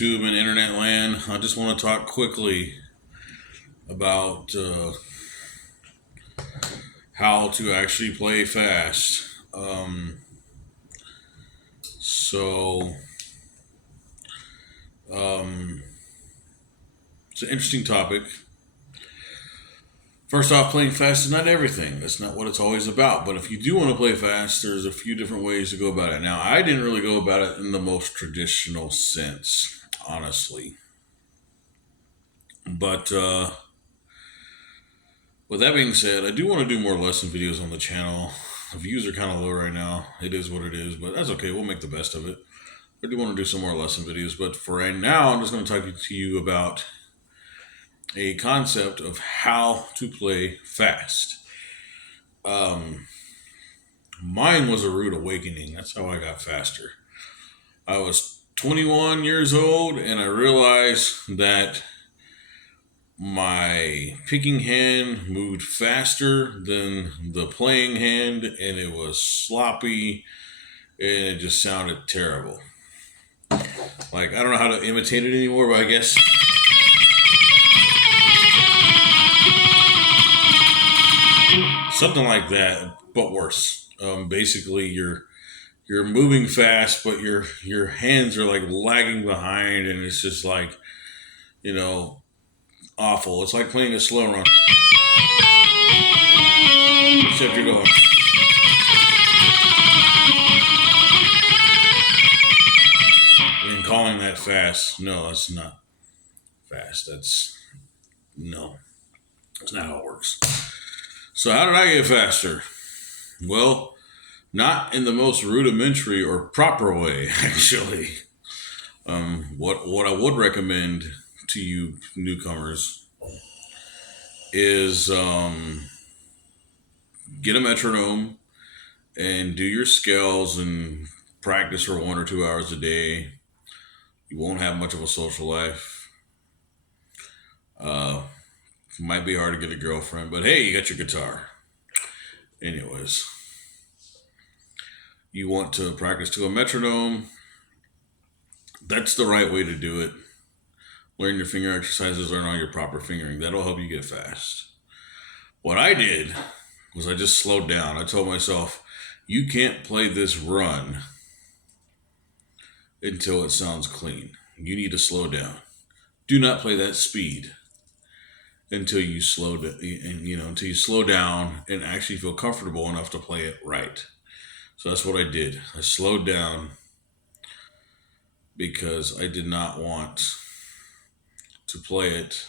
YouTube and internet land. I just want to talk quickly about how to actually play fast. So, um, it's an interesting topic. First off, playing fast is not everything. That's not what it's always about. But if you do want to play fast, there's a few different ways to go about it. Now, I didn't really go about it in the most traditional sense, honestly. But with that being said, I do want to do more lesson videos on the channel. The views are kind of low right now. It is what it is, but that's okay. We'll make the best of it. I do want to do some more lesson videos, but for right now, I'm just going to talk to you about a concept of how to play fast. Um, Mine was a rude awakening. That's how I got faster. I was 21 years old, and I realized that my picking hand moved faster than the playing hand, and it was sloppy, and it just sounded terrible. Like, I don't know how to imitate it anymore, but I guess something like that, but worse. Basically, you're moving fast, but your hands are like lagging behind, and it's just like, you know, awful. It's like playing a slow run, except you're going. And calling that fast? No, that's not fast. No, that's not how it works. So how did I get faster? Well, not in the most rudimentary or proper way, actually. What I would recommend to you newcomers is get a metronome and do your scales and practice for 1 or 2 hours a day. You won't have much of a social life. Uh, Might be hard to get a girlfriend, but hey, you got your guitar. Anyways, you want to practice to a metronome. That's the right way to do it. Learn your finger exercises, learn all your proper fingering. That'll help you get fast. What I did was I just slowed down. I told myself, you can't play this run until it sounds clean. You need to slow down. Do not play that speed until you slow down, until you slow down and actually feel comfortable enough to play it right. So that's what I did. I slowed down because I did not want to play it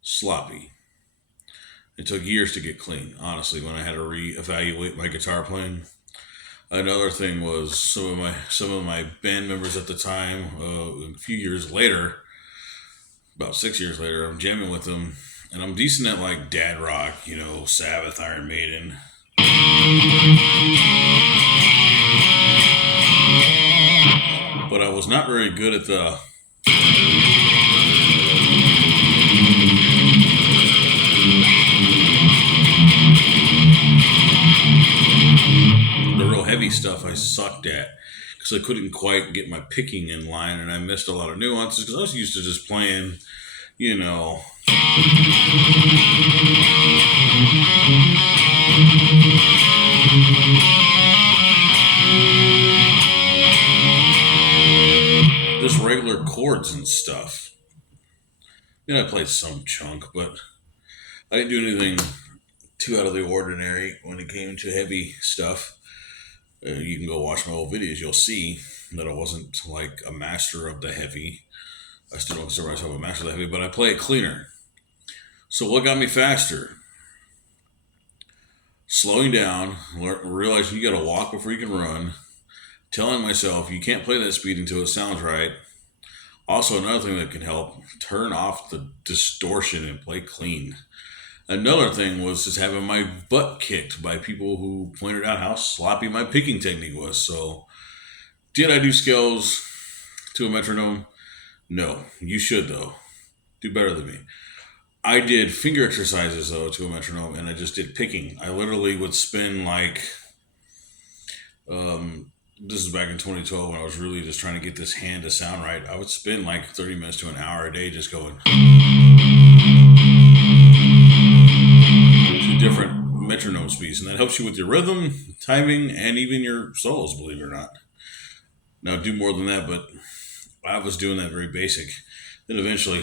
sloppy. It took years to get clean, honestly, when I had to reevaluate my guitar playing. Another thing was some of my band members at the time. A few years later, about 6 years later, I'm jamming with them, and I'm decent at like dad rock, Sabbath, Iron Maiden. But I was not very good at the real heavy stuff. I sucked at because I couldn't quite get my picking in line, and I missed a lot of nuances because I was used to just playing, you know, just regular chords and stuff. I played some chunk, but I didn't do anything too out of the ordinary when it came to heavy stuff. You can go watch my old videos. You'll see that I wasn't like a master of the heavy. I still don't consider myself a master of the heavy, but I play it cleaner. So what got me faster? Slowing down, realizing you got to walk before you can run. Telling myself you can't play that speed until it sounds right. Also, another thing that can help, turn off the distortion and play clean. Another thing was just having my butt kicked by people who pointed out how sloppy my picking technique was. So, did I do scales to a metronome? No. You should, though. Do better than me. I did finger exercises, though, to a metronome, and I just did picking. I literally would spin like this is back in 2012 when I was really just trying to get this hand to sound right. I would spend like 30 minutes to an hour a day just going to different metronome speeds, and that helps you with your rhythm, timing, and even your solos, believe it or not. Now do more than that, but I was doing that very basic. Then eventually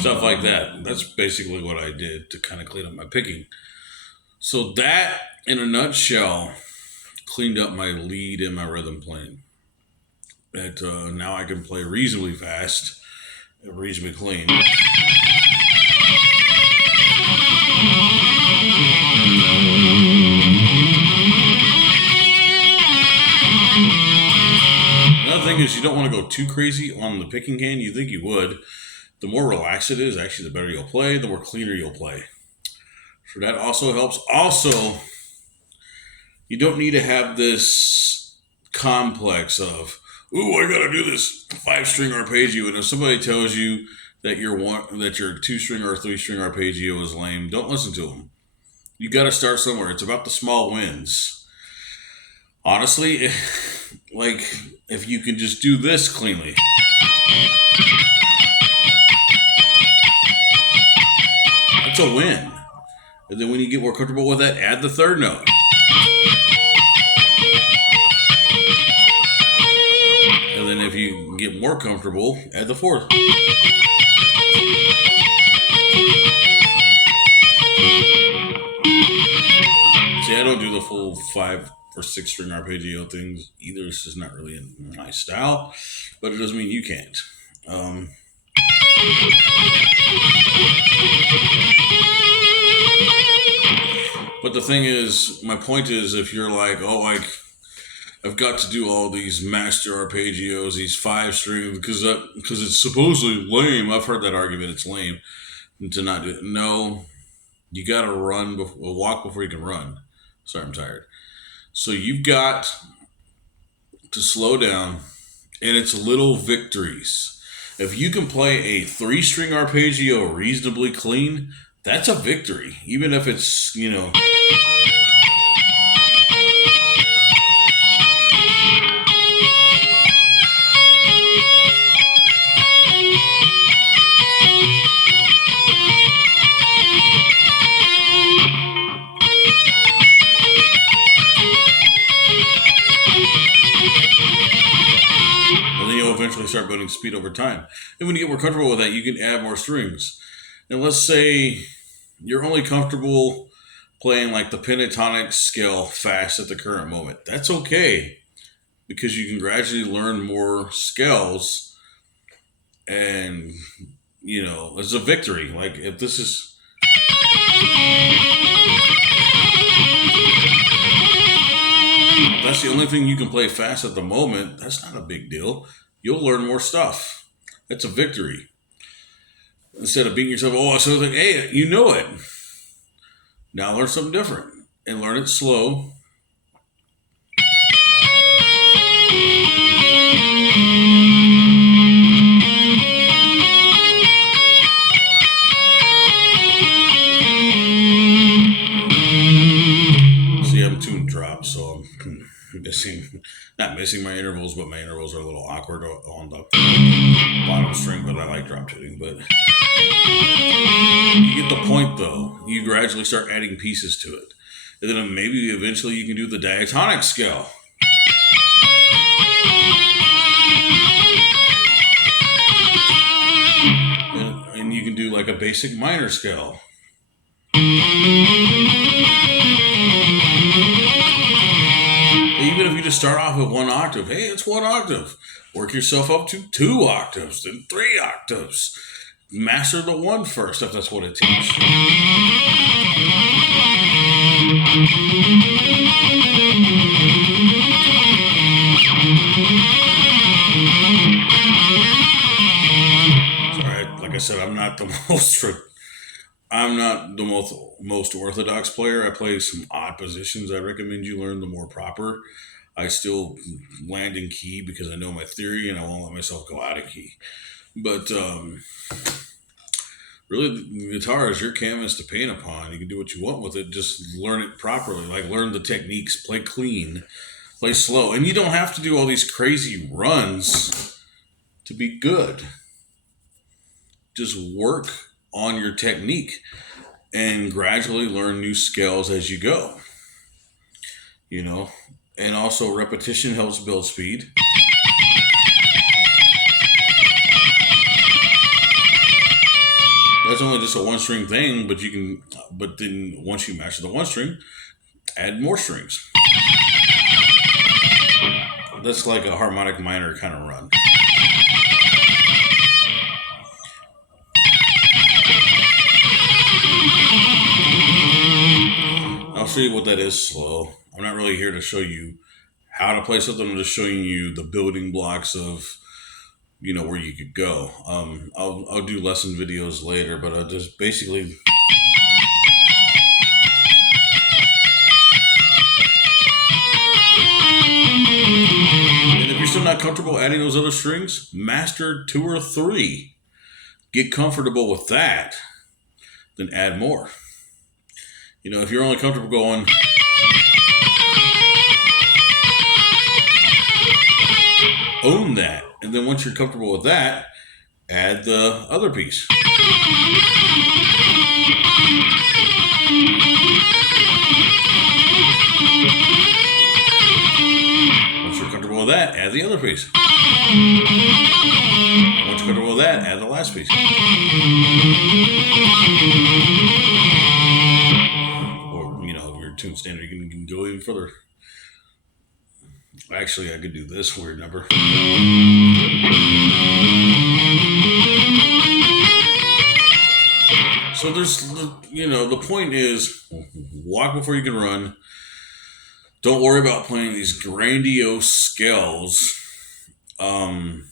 stuff like that. That's basically what I did to kind of clean up my picking. So that, in a nutshell, cleaned up my lead and my rhythm playing. That now I can play reasonably fast, reasonably clean. Another thing is you don't want to go too crazy on the picking hand. You think you would. The more relaxed it is, actually, the better you'll play, the more cleaner you'll play. So that also helps. Also, you don't need to have this complex of, ooh, I gotta do this 5-string arpeggio. And if somebody tells you that your 2-string or 3-string arpeggio is lame, don't listen to them. You got to start somewhere. It's about the small wins. Honestly, like if you can just do this cleanly. That's a win. And then when you get more comfortable with that, add the third note. And then if you get more comfortable, add the fourth. See, I don't do the full 5 or 6-string arpeggio things either. This is not really in my style, but it doesn't mean you can't. But the thing is, my point is, if you're like, oh, I've got to do all these master arpeggios, these 5-string, because it's supposedly lame. I've heard that argument. It's lame to not do it. No, you got to walk before you can run. Sorry, I'm tired. So you've got to slow down, and it's little victories. If you can play a 3-string arpeggio reasonably clean, that's a victory. Even if it's, eventually start building speed over time. And when you get more comfortable with that, you can add more strings. And let's say you're only comfortable playing like the pentatonic scale fast at the current moment. That's okay, because you can gradually learn more scales, and it's a victory. Like if this is that's the only thing you can play fast at the moment, that's not a big deal. You'll learn more stuff. That's a victory. Instead of beating yourself, I said, hey, you know it. Now learn something different and learn it slow. See, I'm tune dropped, so I'm not missing my intervals, but my intervals are a little awkward on the bottom string, but I like drop tuning. But you get the point, though. You gradually start adding pieces to it. And then maybe eventually you can do the diatonic scale. And you can do like a basic minor scale. Even if you just start off with 1 octave, hey, it's 1 octave. Work yourself up to 2 octaves, then 3 octaves. Master the 1 first, if that's what it takes. not the most. I'm not the most orthodox player. I play some odd positions. I recommend you learn the more proper. I still land in key because I know my theory and I won't let myself go out of key. But really, the guitar is your canvas to paint upon. You can do what you want with it. Just learn it properly. Like learn the techniques. Play clean. Play slow. And you don't have to do all these crazy runs to be good. Just work on your technique and gradually learn new scales as you go. You know, and also repetition helps build speed. That's only just a one string thing, but you can, but then once you master the one string, add more strings. That's like a harmonic minor kind of run. I'll show you what that is slow. I'm not really here to show you how to play something. I'm just showing you the building blocks of, you know, where you could go. I'll do lesson videos later, but I'll just basically. And if you're still not comfortable adding those other strings, master 2 or 3. Get comfortable with that, then add more. You know, if you're only comfortable going, own that. And then once you're comfortable with that, add the other piece. Once you're comfortable with that, add the other piece. Once you're comfortable with that, add the last piece. Tune standard, you can go even further. Actually, I could do this weird number. So there's, you know, the point is walk before you can run. Don't worry about playing these grandiose scales. Learn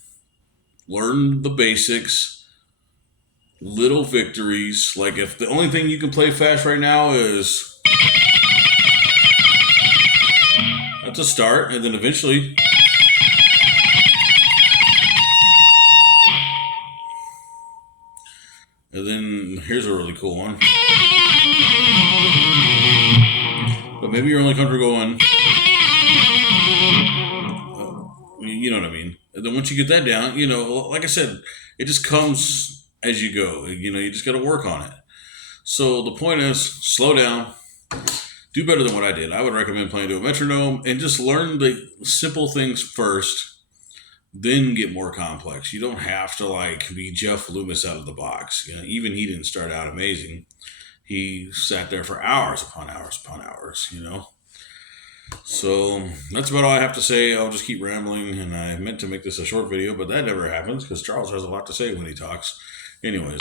the basics, little victories. Like if the only thing you can play fast right now is at the start, and then eventually and then here's a really cool one. But maybe you're only comfortable going, you know what I mean? And then once you get that down, you know, like I said, it just comes as you go. You know, you just got to work on it. So the point is, slow down. Do better than what I did. I would recommend playing to a metronome and just learn the simple things first, then get more complex. You don't have to like be Jeff Loomis out of the box. You know, even he didn't start out amazing. He sat there for hours upon hours upon hours, you know. So that's about all I have to say. I'll just keep rambling, and I meant to make this a short video, but that never happens because Charles has a lot to say when he talks. Anyways.